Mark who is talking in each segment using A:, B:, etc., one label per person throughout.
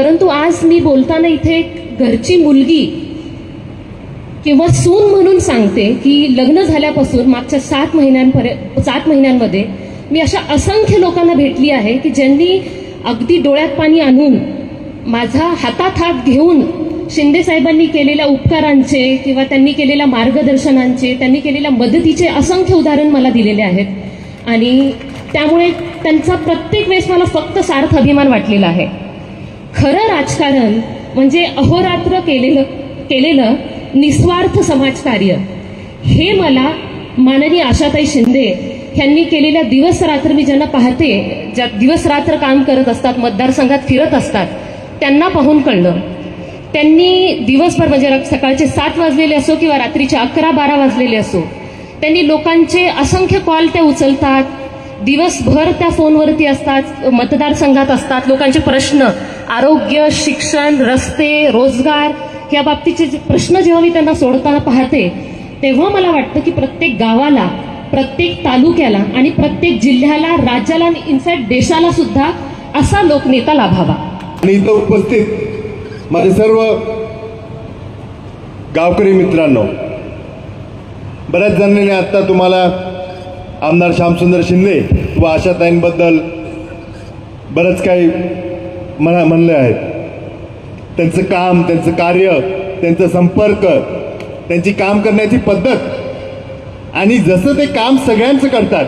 A: परंतु आज मी बोलताना इथे एक घरची मुलगी किंवा सून म्हणून सांगते की लग्न झाल्यापासून मागच्या सात महिन्यांपर्यंत सात महिन्यांमध्ये मी अशा असंख्य लोकांना भेटली आहे की ज्यांनी अगदी डोळ्यात पाणी आणून माझा हातात हात घेऊन शिंदे साहेबांनी केलेल्या उपकारांचे किंवा त्यांनी केलेल्या मार्गदर्शनांचे त्यांनी केलेल्या मदतीचे असंख्य उदाहरण मला दिलेले आहेत. आणि त्यामुळे त्यांचा प्रत्येक वेळेस मला फक्त सार्थ अभिमान वाटलेला आहे. खरं राजकारण म्हणजे अहोरात्र केलेलं केलेलं निस्वार्थ समाजकार्य हे मला माननीय आशाताई शिंदे यांनी केलेल्या दिवस रात्र मी ज्यांना पाहते ज्या दिवस रात्र काम करत असतात मतदारसंघात फिरत असतात त्यांना पाहून कळलं. त्यांनी दिवसभर म्हणजे सकाळचे सात वाजलेले असो किंवा रात्रीचे अकरा बारा वाजलेले असो त्यांनी लोकांचे असंख्य कॉल त्या उचलतात दिवसभर त्या फोनवरती असतात मतदारसंघात असतात लोकांचे प्रश्न आरोग्य शिक्षण रस्ते रोजगार या बाबतीचे जे प्रश्न जेव्हा मी त्यांना सोडताना पाहते तेव्हा मला वाटतं की प्रत्येक गावाला प्रत्येक तालुक्याला आणि प्रत्येक जिल्ह्याला राज्याला आणि इनफॅक्ट देशाला सुद्धा असा लोकनेता लाभावा.
B: आणि इथं उपस्थित माझे सर्व गावकरी मित्रांनो बऱ्याच जणांनी आता तुम्हाला आमदार श्यामसुंदर शिंदे व आशाताईंबद्दल बरंच काही म्हणा म्हणले आहेत. त्यांचं काम त्यांचं कार्य त्यांचा संपर्क त्यांची काम करण्याची पद्धत आणि जसं ते काम सगळ्यांचं करतात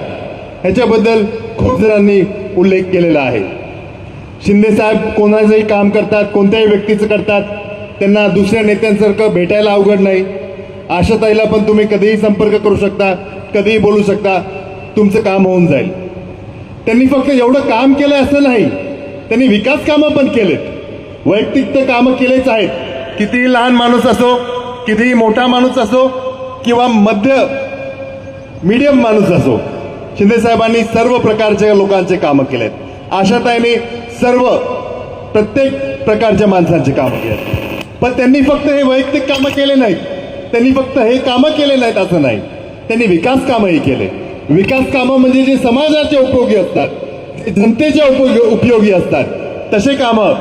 B: ह्याच्याबद्दल खूप जणांनी उल्लेख केलेला आहे. शिंदेसाहेब कोणाचंही काम करतात कोणत्याही व्यक्तीचं करतात त्यांना दुसऱ्या नेत्यांसारखं भेटायला अवघड नाही. आशाताईला पण तुम्ही कधीही संपर्क करू शकता कधीही बोलू शकता. तुमचं काम होऊन जाईल. त्यांनी फक्त एवढं काम केलं असं नाही त्यांनी विकास कामं पण केलेत. वैयक्तिक तर कामं केलेच आहेत. कितीही लहान माणूस असो कितीही मोठा माणूस असो किंवा मध्य मीडियम माणूस असो शिंदेसाहेबांनी सर्व प्रकारच्या लोकांचे कामं केलेत. आशाताईने सर्व प्रत्येक प्रकारच्या माणसांची कामं केलेत. पण त्यांनी फक्त हे वैयक्तिक कामं केले नाहीत. त्यांनी फक्त हे कामं केले नाहीत असं नाही. त्यांनी विकास कामंही केले. विकास कामं म्हणजे जे समाजाचे उपयोगी असतात ते जनतेच्या उपयोगी उपयोगी असतात. तसे कामं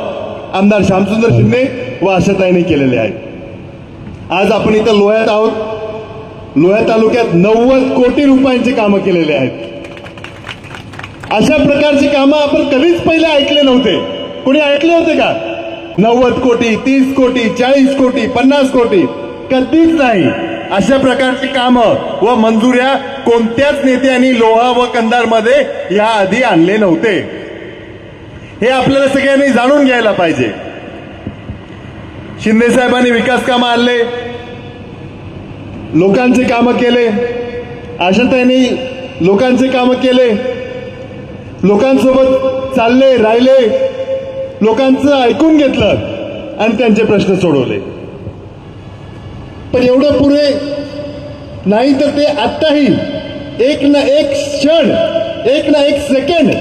B: आमदार श्यामसुंदर शिंदे व आशाताईने केलेले आहेत. आज आपण इथं लोह्यात आहोत. लोह्या तालुक्यात नव्वद कोटी रुपयांची कामं केलेली आहेत. अशा प्रकारची कामं आपण कधीच पहिले ऐकले नव्हते. कोणी ऐकले होते का? नव्वद कोटी तीस कोटी चाळीस कोटी पन्नास कोटी. कधीच नाही. अशा प्रकारची कामं व मंजुऱ्या कोणत्याच नेत्यांनी लोहा व कंधारमध्ये या आधी आणले नव्हते. हे आपल्याला सगळ्यांनी जाणून घ्यायला पाहिजे. शिंदे साहेबांनी विकास कामं आणले. लोकांचे कामं केले. आशाताईंनी लोकांचे कामं केले. लोकांसोबत चालले राहिले. लोकांचं ऐकून घेतलं. आणि त्यांचे प्रश्न सोडवले. पण एवढं पुरे नाही तर ते आत्ताही एक ना एक क्षण एक ना एक सेकंड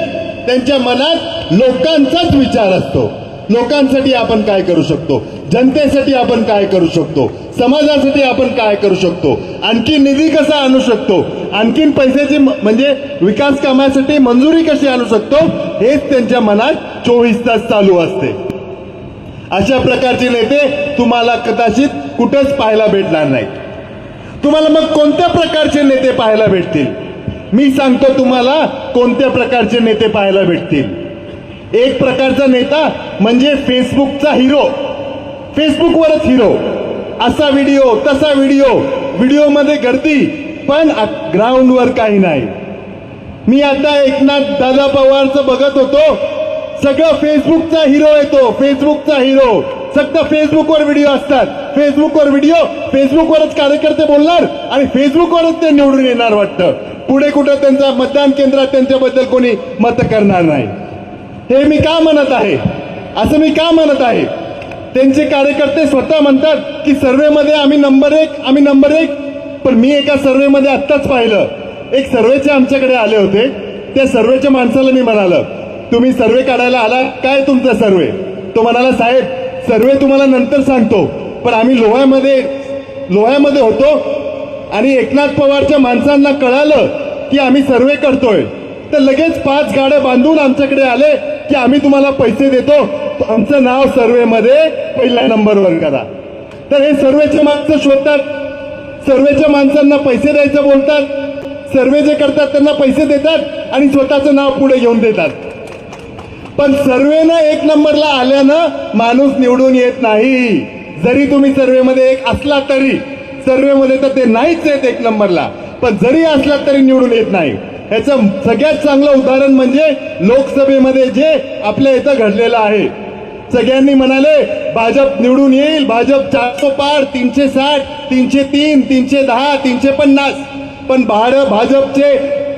B: त्यांच्या मनात लोकांचाच विचार असतो. लोकांसाठी आपण काय करू शकतो? जनतेसाठी आपण काय करू शकतो? समाजासाठी आपण काय करू शकतो? आणखी निधी कसा आणू शकतो? आणखीन पैशाची म्हणजे विकास कामासाठी मंजुरी कशी आणू शकतो? हेच त्यांच्या मनात चोवीस तास चालू असते. अशा प्रकारचे नेते तुम्हाला कदाचित कुठंच पाहायला भेटणार नाहीत. तुम्हाला मग कोणत्या प्रकारचे नेते पाहायला भेटतील? मी सांगतो तुम्हाला कोणत्या प्रकारचे नेते पाहायला भेटतील. एक प्रकारचा नेता म्हणजे फेसबुकचा हिरो. फेसबुकवरच हिरो. असा व्हिडिओ तसा व्हिडिओ. व्हिडिओमध्ये गर्दी पण ग्राउंडवर काही नाही. मी आता एकनाथ दादा पवारचं बघत होतो. सगळं फेसबुकचा हिरो येतो. फेसबुकचा हिरो. फक्त फेसबुकवर व्हिडिओ असतात. फेसबुकवर व्हिडिओ फेसबुकवरच कार्यकर्ते बोलणार आणि फेसबुकवरच ते निवडून येणार वाटतं. पुढे कुठं त्यांचा मतदान केंद्रात त्यांच्याबद्दल कोणी मत करणार नाही. हे मी का म्हणत आहे? असं मी का म्हणत आहे? त्यांचे कार्यकर्ते स्वतः म्हणतात की सर्वेमध्ये आम्ही नंबर एक आम्ही नंबर एक. पण मी एका सर्वेमध्ये आत्ताच पाहिलं. एक सर्वेचे आमच्याकडे आले होते. त्या सर्वेच्या माणसाला मी म्हणालं तुम्ही सर्वे काढायला आला? काय तुमचा सर्वे? तो म्हणाला साहेब सर्वे तुम्हाला नंतर सांगतो. पण आम्ही लोह्यामध्ये लोह्यामध्ये होतो. आणि एकनाथ पवारच्या माणसांना कळालं की आम्ही सर्वे करतोय. तर लगेच पाच गाड्या बांधून आमच्याकडे आले की आम्ही तुम्हाला पैसे देतो. आमचं नाव सर्वेमध्ये पहिल्या नंबरवर करा. तर हे सर्वेचे माणसं शोधतात. सर्वेच्या माणसांना पैसे द्यायचं बोलतात. सर्वे जे करतात त्यांना पैसे देतात आणि स्वतःचं नाव पुढे घेऊन देतात. पण सर्वेनं एक नंबरला आल्यानं माणूस निवडून येत नाही. जरी तुम्ही सर्वेमध्ये एक असला तरी सर्वेमध्ये तर ते नाहीच येत एक नंबरला. पण जरी असला तरी निवडून येत नाही. ह्याचं सगळ्यात चांगलं उदाहरण म्हणजे लोकसभेमध्ये जे आपल्या इथं घडलेलं आहे. सगळ्यांनी म्हणाले भाजप निवडून येईल भाजप चारशे पार तीनशे साठ तीनशे तीन तीनशे दहा तीनशे पन्नास. पण भाड भाजपचे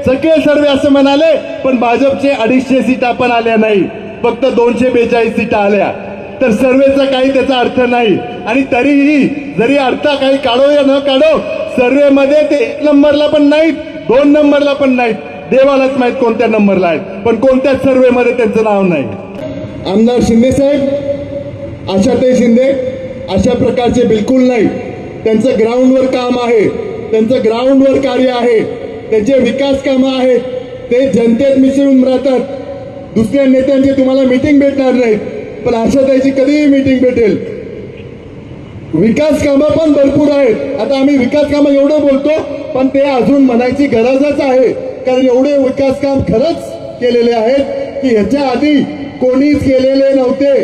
B: सगळे सर्वे असं म्हणाले पण भाजपचे अडीचशे सीटा पण आल्या नाही. फक्त दोनशे बेचाळीस सीटा आल्या. तर सर्वेचा काही त्याचा अर्थ नाही. आणि तरीही जरी अर्थ काही काढो या न काढो सर्वेमध्ये ते एक नंबरला पण नाहीत दोन नंबरला पण नाहीत. देवालाच माहीत कोणत्या नंबरला आहेत पण कोणत्याच सर्वेमध्ये त्यांचं नाव नाही. आमदार शिंदे साहेब आशाताई शिंदे अशा प्रकारचे बिलकुल नाही. त्यांचं ग्राउंडवर काम आहे. त्यांचं ग्राउंडवर कार्य आहे. त्यांचे विकास कामं आहेत ते जनतेत मिसळून राहतात. दुसऱ्या नेत्यांची तुम्हाला मिटिंग भेटणार नाही पण आशाताईची कधीही मिटिंग भेटेल. विकास कामं पण भरपूर आहेत. आता आम्ही विकास कामं एवढं बोलतो पण ते अजून म्हणायची गरजच आहे. कारण एवढे विकास काम खरंच केलेले आहेत की ह्याच्या आधी कोणीच केलेले नव्हते.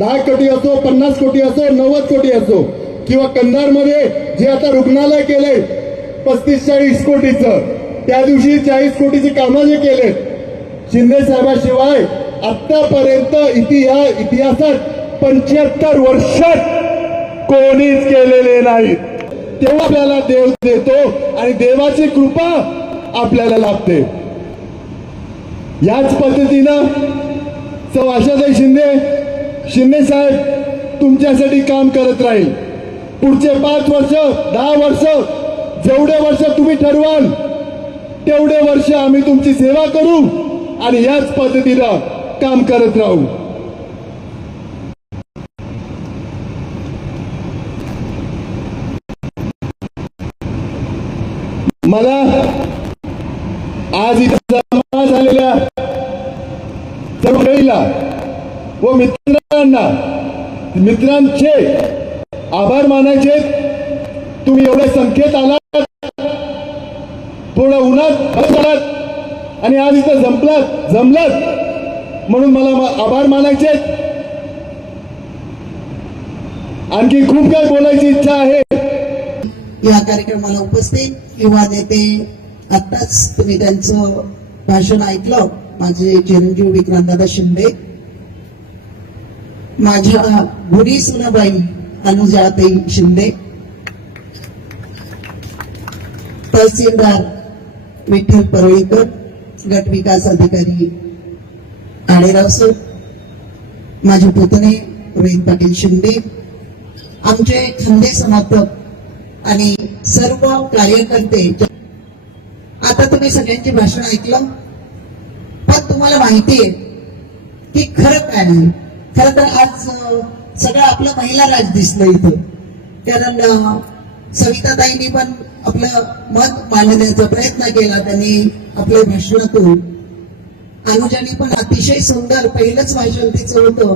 B: दहा कोटी असो पन्नास कोटी असो नव्वद कोटी असो किंवा कंधारमध्ये जे आता रुग्णालय केलंय पस्तीस चाळीस कोटीचं. त्या दिवशी चाळीस कोटीची कामं जे केलेत शिंदे साहेबाशिवाय आतापर्यंत इतिहा इतिहासात पंच्याहत्तर वर्षात कोणीच केलेले नाहीत. तेव्हा आपल्याला देव देतो आणि देवाची कृपा आपल्याला लाभते. याच पद्धतीनं सौ आशाताई शिंदे शिंदे साहेब तुमच्यासाठी काम करत राहील. पुढचे पाच वर्ष दहा वर्ष जेवढे वर्ष तुम्ही ठरवाल तेवढे वर्ष आम्ही तुमची सेवा करू आणि याच पद्धतीनं काम करत राहू. मला आज इथं जमा झालेल्या सर्व व मित्रांना मित्रांचे आभार मानायचे तुम्ही एवढ्या संख्येत आला पूर्ण उन्हात आलात आणि आज इथं जमलात जमलात. म्हणून मला आभार मानायचे आणखी खूप काही बोलायची इच्छा आहे.
C: या कार्यक्रमाला उपस्थित युवा नेते आत्ताच तुम्ही त्यांचं भाषण ऐकलं. माझे चिरंजीव विक्रांतदादा शिंदे. माझ्या भुरी सुनाबाई अनुजाताई शिंदे. तहसीलदार विठ्ठल परळीकर गट विकास अधिकारी आडेराव सर माझे पुतणे रोहित पाटील शिंदे आमचे खंदे समर्थक आणि सर्व कार्यकर्ते. आता तुम्ही सगळ्यांची भाषण ऐकलं पण तुम्हाला माहिती आहे की खरं काय आहे खरं तर आज सगळं आपलं महिला राज दिसलं इथं. कारण सविताताईंनी पण आपलं मत मांडण्याचा प्रयत्न केला त्यांनी आपल्या भाषणातून. अनुजानी पण अतिशय सुंदर पहिलंच भाषण तिचं होतं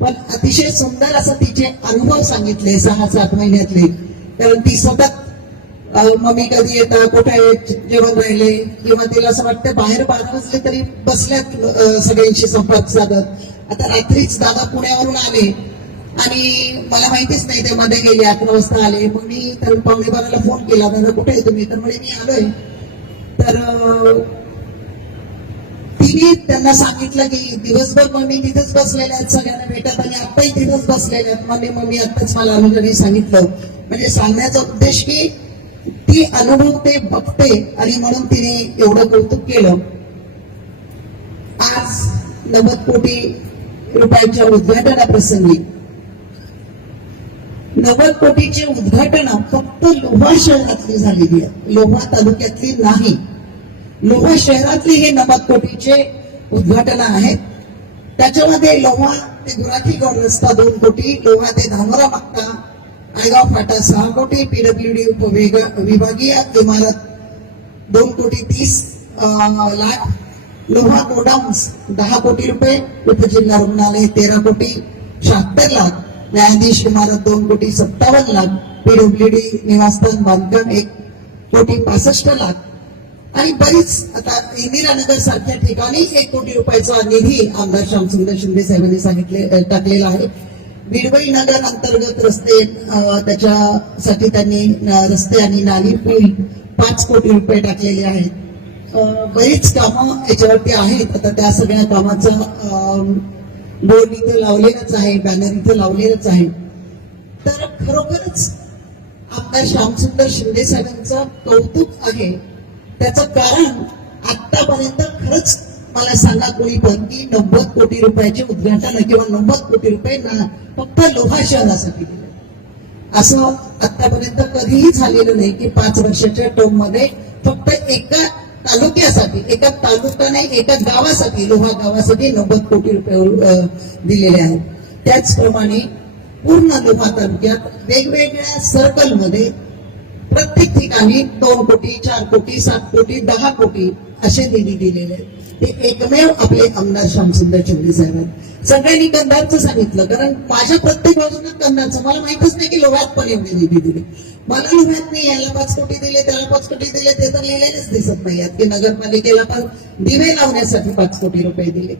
C: पण अतिशय सुंदर असं तिचे अनुभव सांगितले सहा सात महिन्यातले. कारण ती सतत मम्मी कधी येता कुठे जेवण राहिले किंवा तिला असं वाटतं बाहेर बारा वाजले तरी बसल्यात सगळ्यांशी संपर्क साधत. आता रात्रीच दादा पुण्यावरून आले आणि मला माहितीच नाही ते मध्ये गेले अकरा वाजता आले. मग मी तर पावणे बाराला फोन केला दादा कुठे आहे तुम्ही? तर म्हणे मी आलोय. तर तिने त्यांना सांगितलं की दिवसभर मम्मी तिथेच बसलेल्या आहेत सगळ्यांना भेटत आणि आत्ताही तिथेच बसलेल्या आहेत. मम्मी मम्मी आत्ताच मला अनुजाने सांगितलं. म्हणजे सांगण्याचा उद्देश की ती अनुभवते बघते आणि म्हणून तिने एवढं कौतुक केलं. आज नव्वद कोटी रुपयांच्या उद्घाटनाप्रसंगी नव्वद कोटीची उद्घाटन फक्त लोहा शहरातली झालेली आहे. लोहा तालुक्यातली नाही. लोहा शहरातली हे नव्वद कोटीचे उद्घाटन आहेत. त्याच्यामध्ये लोहा ते गौड रस्ता दोन कोटी, लोहा ते धामोरा मक्का आळगाव फाटा सहा कोटी, पीडब्ल्यूडी उपविभागीय इमारत दोन कोटी तीस लाख, लोहा गोडाऊन्स दहा कोटी रुपये, उपजिल्हा रुग्णालय तेरा कोटी शहात्तर लाख न्यायाधीश इमारत दोन कोटी सत्तावन्न लाख पीडब्ल्यूडी निवासस्थान बांधकाम एक कोटी पासष्ट लाख. आणि बरीच आता इंदिरानगर सारख्या ठिकाणी एक कोटी रुपयाचा निधी आमदार श्यामसुंदर शिंदे साहेबांनी सांगितले टाकलेला आहे. बिडवई नगर अंतर्गत रस्ते त्याच्यासाठी त्यांनी रस्ते आणि नाली पूल पाच कोटी रुपये टाकलेले आहेत. बरीच कामं याच्यावरती आहेत. आता त्या सगळ्या कामाचं बोर्ड इथं लावलेलंच आहे बॅनर इथं लावलेलंच आहे. तर खरोखरच आमदार श्यामसुंदर शिंदे साहेबांचं कौतुक आहे. त्याचं कारण आतापर्यंत खरंच मला सांगा कोणी पण की नव्वद कोटी रुपयाचे उद्घाटन किंवा नव्वद कोटी रुपये ना फक्त लोहा शहरासाठी असं आतापर्यंत कधीही झालेलं नाही की पाच वर्षाच्या टर्ममध्ये फक्त एका तालुक्यासाठी एका तालुका नाही एका गावासाठी लोहा गावासाठी नव्वद कोटी रुपये दिलेले आहेत. त्याचप्रमाणे पूर्ण लोहा तालुक्यात वेगवेगळ्या सर्कलमध्ये प्रत्येक ठिकाणी दोन कोटी चार कोटी सात कोटी दहा कोटी असे निधी दिलेले आहेत. ते एकमेव आपले आमदार श्यामसुंदर चौधरी साहेब आहेत. सगळ्यांनी कंधारचं सांगितलं कारण माझ्या प्रत्येक बाजूने कंधारचं मला माहितच नाही की लोह्यात पण एवढे निधी दिले. मला लोह्यात नाही याला पाच कोटी दिले त्याला पाच कोटी दिले ते तर लिहिलेलेच दिसत नाही की नगरपालिकेला पण दिवे लावण्यासाठी पाच कोटी रुपये दिले.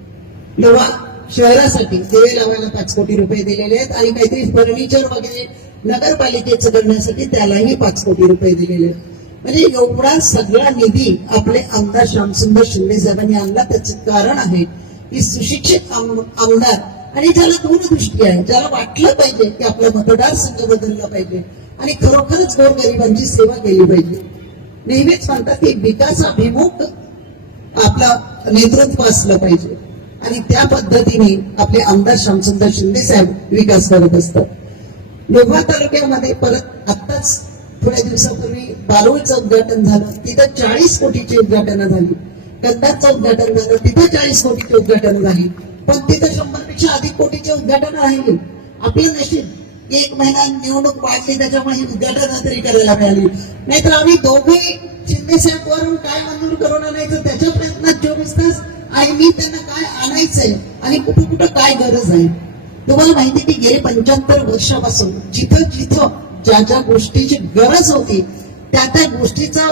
C: लोहा शहरासाठी दिवे लावायला पाच कोटी रुपये दिलेले आहेत आणि काहीतरी फर्निचर वगैरे नगरपालिकेचं करण्यासाठी त्यालाही पाच कोटी रुपये दिलेले आहेत. म्हणजे एवढा सगळा निधी आपले आमदार श्यामसुंदर शिंदे साहेबांनी आणला त्याचं कारण आहे की सुशिक्षित आमदार. आणि ज्याला दूरदृष्टी आहे ज्याला वाटलं पाहिजे की आपला मतदारसंघ बदलला पाहिजे आणि खरोखरच गोरगरिबांची सेवा केली पाहिजे. नेहमीच म्हणतात की विकासाभिमुख आपला नेतृत्व असलं पाहिजे. आणि त्या पद्धतीने आपले आमदार श्यामसुंदर शिंदे साहेब विकास करत असतात. लोहा तालुक्यामध्ये परत आत्ताच थोड्या दिवसापूर्वी बारोळचं उद्घाटन झालं. तिथं चाळीस कोटीची उद्घाटन झाली. कंदाचं उद्घाटन झालं. तिथं चाळीस कोटीची उद्घाटन झाली. पण तिथं शंभरपेक्षा अधिक कोटीचे उद्घाटन राहिले. आपलं नशीब एक महिना निवडणूक वाढली त्याच्यामुळे उद्घाटन तरी करायला मिळाली. नाहीतर आम्ही दोघे शिंदे साहेब वरून काय मंजूर करून आणायचं त्याच्या प्रयत्नात चोवीस तास आणि मी त्यांना काय आणायचंय आणि कुठं कुठं काय गरज आहे? तुम्हाला माहिती की गेले पंच्याहत्तर वर्षापासून जिथं जिथं ज्या ज्या गोष्टीची गरज होती त्या त्या गोष्टीचा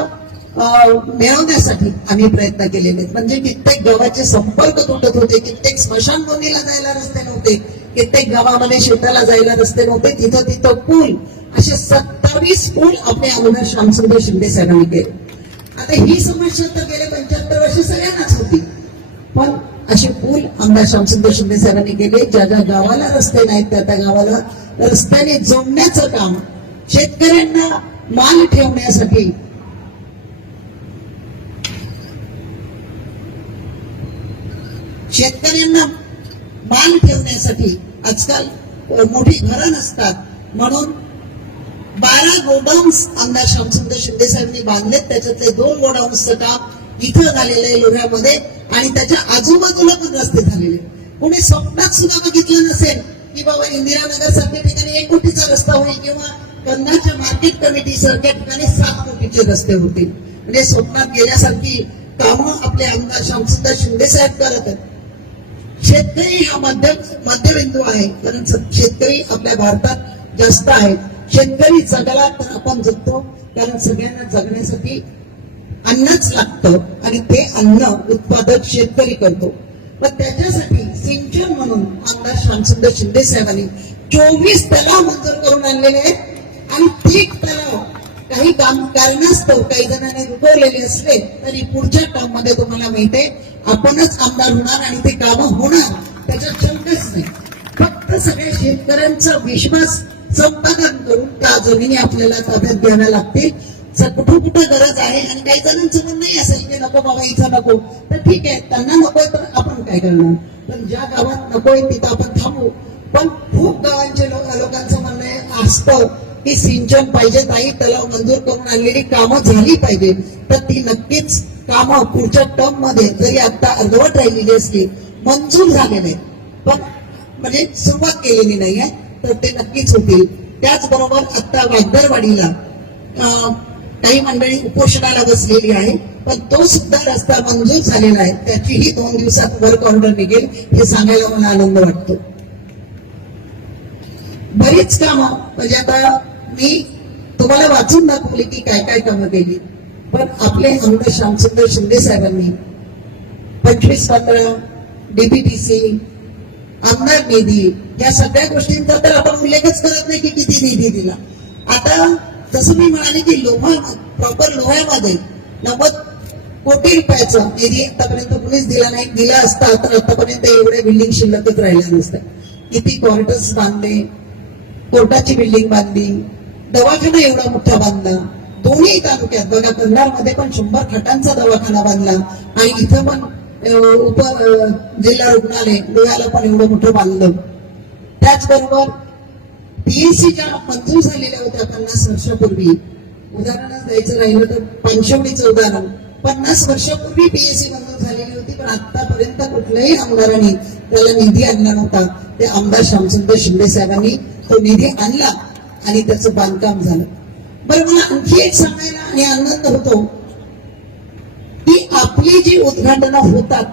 C: मिळवण्यासाठी आम्ही प्रयत्न केलेले आहेत. म्हणजे कित्येक गावाचे संपर्क तुटत होते कित्येक स्मशानभूमीला जायला रस्ते नव्हते कित्येक गावामध्ये शेताला जायला रस्ते नव्हते तिथं तिथं पूल असे सत्तावीस पूल आपले आमदार श्यामसुंदर शिंदे साहेबांनी केले. आता ही समस्या तर गेले पंच्याहत्तर वर्ष सगळ्यांनाच होती. पण असे पूल आमदार श्यामसुंदर शिंदे साहेबांनी केले ज्या ज्या गावाला रस्ते नाहीत त्या त्या गावाला रस्त्याने जोडण्याचं काम शेतकऱ्यांना माल ठेवण्यासाठी. शेतकऱ्यांना माल ठेवण्यासाठी आजकाल मोठी घरं नसतात. म्हणून बारा गोडाऊन्स आमदार श्यामसुंदर शिंदे साहेबांनी बांधलेत. त्याच्यातले दोन गोडाऊन्सचं काम इथं झालेलं आहे लोह्यामध्ये आणि त्याच्या आजूबाजूला पण रस्ते झालेले कोणी स्वप्नात सुद्धा बघितलं नसेल की बाबा इंदिरानगर सारख्या ठिकाणी एक कोटीचा रस्ता होईल किंवा कंधाच्या मार्केट कमिटी सारख्या ठिकाणी सात कोटीचे रस्ते होतील म्हणजे स्वप्नात गेल्यासारखी कामं आपले आमदार श्यामसुद्धा शिंदे साहेब करत आहेत. शेतकरी हा मध्य मध्यबिंदू आहे. कारण शेतकरी आपल्या भारतात जास्त आहेत. शेतकरी जगला तर आपण जगतो. कारण सगळ्यांना जगण्यासाठी अन्नच लागतं आणि ते अन्न उत्पादक शेतकरी करतो. पण त्याच्यासाठी सिंचन म्हणून आमदार श्यामसुंदर शिंदे साहेबांनी चोवीस तलाव मंजूर करून आणलेले आहेत. आणि ठीक तलाव काही काम कारणास्तव काही जणांनी रुकवलेले असले तरी पुढच्या टर्ममध्ये तुम्हाला माहितीये आपणच आमदार होणार आणि ते कामं होणार त्याच्यात शंकाच नाही. फक्त सगळ्या शेतकऱ्यांचा विश्वास संपादन करून त्या जमिनी आपल्याला ताब्यात घ्याव्या लागतील. जर कुठं कुठं गरज आहे आणि काही जणांचं नाही असेल की नको बाबा इथं नको तर ठीक आहे त्यांना नकोय तर आपण काय करणार? पण ज्या गावात नकोय तिथं आपण थांबू. पण खूप गावांचे लोकांचं म्हणणं आहे असतं ती सिंचन पाहिजे नाही तलाव मंजूर करून आणलेली कामं झाली पाहिजे. तर ती नक्कीच कामं पुढच्या टर्ममध्ये जरी आता अर्धवट राहिलेली असली मंजूर झाले नाही पण म्हणजे सुरुवात केलेली नाहीये तर ते नक्कीच होतील. त्याचबरोबर आता वागदरवाडीला अं, काही मंडळी उपोषणाला बसलेली आहे पण तो सुद्धा रस्ता मंजूर झालेला आहे. त्याचीही दोन दिवसात वर्क ऑर्डर निघेल हे सांगायला मला आनंद वाटतो. बरीच कामं. म्हणजे आता मी तुम्हाला वाचून दाखवली की काय काय कामं केली. पण आपले आमदार श्यामसुंदर शिंदे साहेबांनी पंचवीस पंधरा डीबीटीसी आमदार निधी या सगळ्या गोष्टींचा तर आपण उल्लेखच करत नाही की किती निधी दिला. आता जसं मी म्हणाले की लोहा प्रॉपर लोह्यामध्ये नव्वद कोटी रुपयाचा निधी आतापर्यंत कुणीच दिला नाही. दिला असता तर आतापर्यंत एवढ्या बिल्डिंग शिल्लकच राहिल्या नसत्या. किती क्वार्टर्स बांधले कोर्टाची बिल्डिंग बांधली दवाखाना एवढा मोठा बांधला दोन्ही तालुक्यात बघा कन्नडमध्ये पण शंभर खटांचा दवाखाना बांधला आणि इथं पण उप जिल्हा रुग्णालय गोव्याला पण एवढं मोठं बांधलं. त्याचबरोबर पीएससी ज्या मंजूर झालेल्या होत्या पन्नास वर्षापूर्वी. उदाहरणच द्यायचं राहिलं तर पंचवणीचं उदाहरण पन्नास वर्षापूर्वी पीएससी मंजूर झालेली होती पण आतापर्यंत कुठल्याही आमदारांनी त्याला निधी आणला नव्हता. ते आमदार श्यामचंद्र शिंदे साहेबांनी तो निधी आणला आणि त्याचं बांधकाम झालं. बरं मला आणखी एक सांगायला आणि आनंद होतो. की आपली जी उद्घाटनं होतात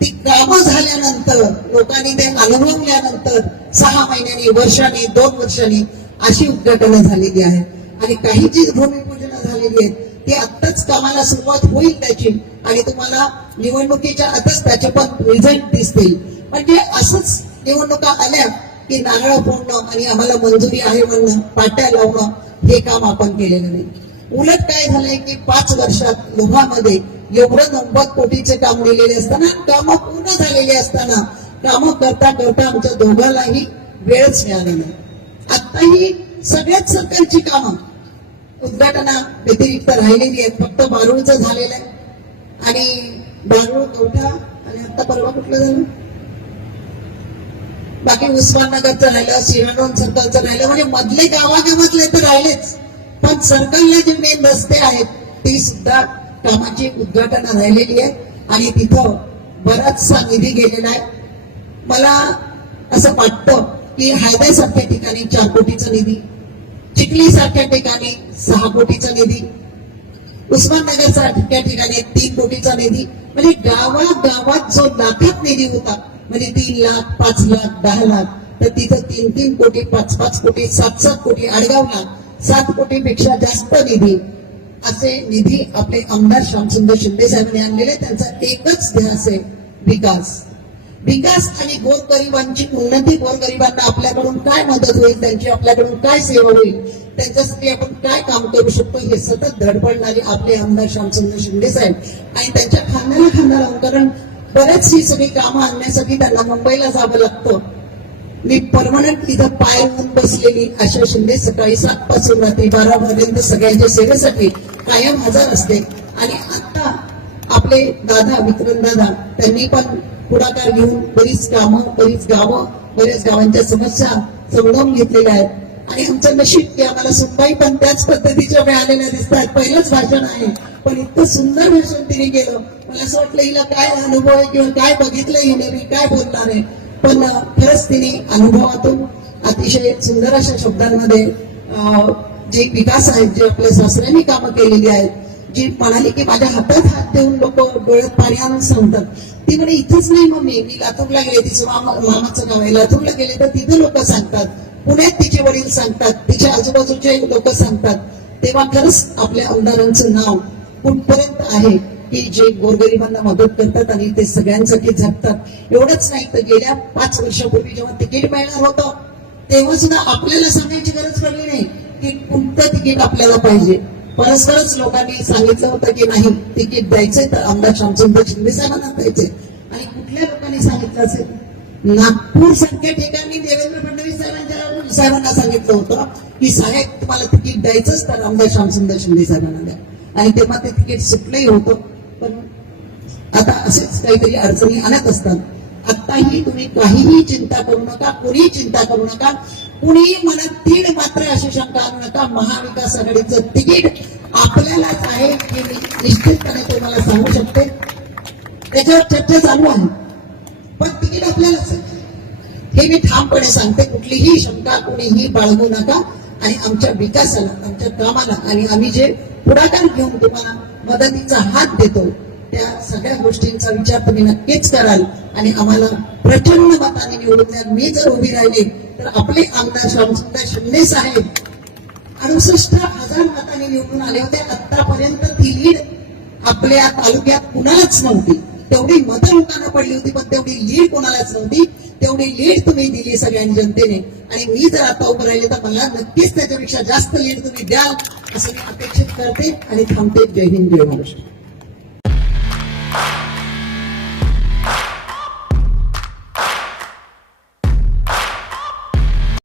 C: ती कामं झाल्यानंतर लोकांनी ते अनुभवल्यानंतर सहा महिन्यांनी वर्षांनी दोन वर्षांनी अशी उद्घाटनं झालेली आहेत आणि काही जी भूमिपूजनं झालेली आहेत ती आत्ताच कामाला सुरुवात होईल त्याची आणि तुम्हाला निवडणुकीच्या आताच त्याचे पण रिझल्ट दिसतील. म्हणजे असंच निवडणुका आल्या की नारळ फोडणं आणि आम्हाला मंजुरी आहे म्हणणं पाट्या लावणं हे काम आपण केलेलं नाही. उलट काय झालंय की पाच वर्षात लोहामध्ये एवढं नव्वद कोटीचे काम दिलेले असताना कामं पूर्ण झालेली असताना कामं करता करता आमच्या दोघांनाही वेळच मिळाला नाही. आताही सगळ्याच सरकारची कामं उद्घाटना व्यतिरिक्त राहिलेली आहेत. फक्त बारूळचं झालेलं आहे. आणि बारूळ कवठा आणि आता परवा कुठलं झालं? बाकी उस्माननगरचं राहिलं शिराडोन सर्कलचं राहिलं म्हणजे मधले गावागावातले तर राहिलेच. पण सर्कलला जे मेन रस्ते आहेत ती सुद्धा कामाची उद्घाटन राहिलेली आहे आणि तिथं बराचसा निधी गेलेला आहे. मला असं वाटतं की हायद्यासारख्या ठिकाणी चार कोटीचा निधी चिखली सारख्या ठिकाणी सहा कोटीचा निधी उस्माननगर सारख्या ठिकाणी तीन कोटीचा निधी. म्हणजे गावागावात जो लाखात निधी होता म्हणजे तीन लाख पाच लाख दहा लाख. तर तिथं तीन तीन कोटी पाच पाच कोटी सात सात कोटी आडगावला सात कोटीपेक्षा जास्त निधी. असे निधी आपले आमदार श्यामसुंदर शिंदे साहेबांनी आणलेले. त्यांचा एकच ध्यास आहे विकास. विकास आणि गोरगरिबांची उन्नती गोरगरिबांना आपल्याकडून काय मदत होईल त्यांची आपल्याकडून काय सेवा होईल त्यांच्यासाठी आपण काय काम करू शकतो हे सतत धडपडणारे आपले आमदार श्यामचंद्र शिंदे साहेब. आणि त्यांच्या खांद्याला खांदा लावून कारण बरेच ही सगळी कामं आणण्यासाठी त्यांना मुंबईला जावं लागतं. मी परमनंट इथं पाय होऊन बसलेली आशा शिंदे सकाळी सात पासून रात्री बारा पर्यंत सगळ्यांच्या सेवेसाठी कायम हजर असते. आणि आता आपले दादा विक्रम दादा त्यांनी पण पुढाकार घेऊन बरीच कामं बरीच गावं बरेच गावांच्या समस्या समजावून घेतलेल्या आहेत. आणि आमचं नशीब की आम्हाला सुनबाई पण त्याच पद्धतीच्या मिळालेल्या दिसतात. पहिलंच भाषण आहे. पण इतकं सुंदर भाषण तिने केलं. मला असं वाटलं हिला काय अनुभव आहे किंवा काय बघितलं हिने मी काय बोलणार आहे? पण खरंच तिने अनुभवातून अतिशय सुंदर अशा शब्दांमध्ये अं, जे विकास आहेत जे आपल्या सासऱ्यांनी कामं केलेली आहेत जी म्हणाली की माझ्या हातात हात देऊन लोक डोळ्यात पाणी आणून सांगतात. ती म्हणे इथंच नाही मम्मी. मी लातूरला गेले. तिचं मामा मामाचं गाव आहे. लातूरला गेले तर तिथे लोक सांगतात. पुण्यात तिचे वडील सांगतात तिच्या आजूबाजूचे लोक सांगतात तेव्हा खरंच आपल्या आमदारांचं नाव कुठपर्यंत आहे की जे गोरगरिबांना मदत करतात आणि ते सगळ्यांसाठी झटतात एवढंच नाही तर गेल्या पाच वर्षापूर्वी जेव्हा तिकीट मिळणार होतं तेव्हा सुद्धा आपल्याला सांगायची गरज पडली नाही की कोणतं तिकीट आपल्याला पाहिजे. परस्परच लोकांनी सांगितलं होतं की नाही तिकीट द्यायचंय तर आमदार श्यामचंद्र शिंदे साहेबांना द्यायचंय. आणि कुठल्या लोकांनी सांगितलं असेल? नागपूर सारख्या ठिकाणी देवेंद्र फडणवीस साहेबांच्या साहेबांना सांगितलं होतं की साहेब तुम्हाला तिकीट द्यायचंच तर आमदार श्यामसुंदर शिंदे साहेबांना द्या. आणि तेव्हा ते तिकीट सुटलंही होतं. पण आता असेच काहीतरी अडचणी आणत असतात. आत्ताही तुम्ही काहीही चिंता करू नका कुणीही चिंता करू नका कुणीही मनात तीड मात्र अशी शंका आणू नका. महाविकास आघाडीचं तिकीट आपल्यालाच आहे हे मी निश्चितपणे तुम्हाला सांगू शकते. त्याच्यावर चर्चा चालू आहे. पण तिकीट आपल्यालाच आहे. हे मी ठामपणे सांगते कुठलीही शंका कुणीही बाळगू नका. आणि आमच्या विकासाला आमच्या कामाला आणि आम्ही जे पुढाकार घेऊन तुम्हाला मदतीचा हात देतो त्या सगळ्या गोष्टींचा विचार तुम्ही नक्कीच कराल. आणि आम्हाला प्रचंड मताने निवडून द्याल मी जर उभी राहिली तर आपले आमदार श्यामसुंदर शिंदे साहेब अडुसष्ट हजार मताने निवडून आले होते. आतापर्यंत ती लीड आपल्या तालुक्यात कुणालाच नव्हती. तेवढी मतं लोकांना पडली होती पण तेवढी लीड कोणालाच नव्हती. तेवढी लीड तुम्ही दिली सगळ्यांनी जनतेने. आणि मी जर आता उभं राहिले तर मला नक्कीच त्याच्यापेक्षा जास्त लीड तुम्ही द्याल असं मी अपेक्षित करते आणि थांबते. जय हिंद जय महाराष्ट्र.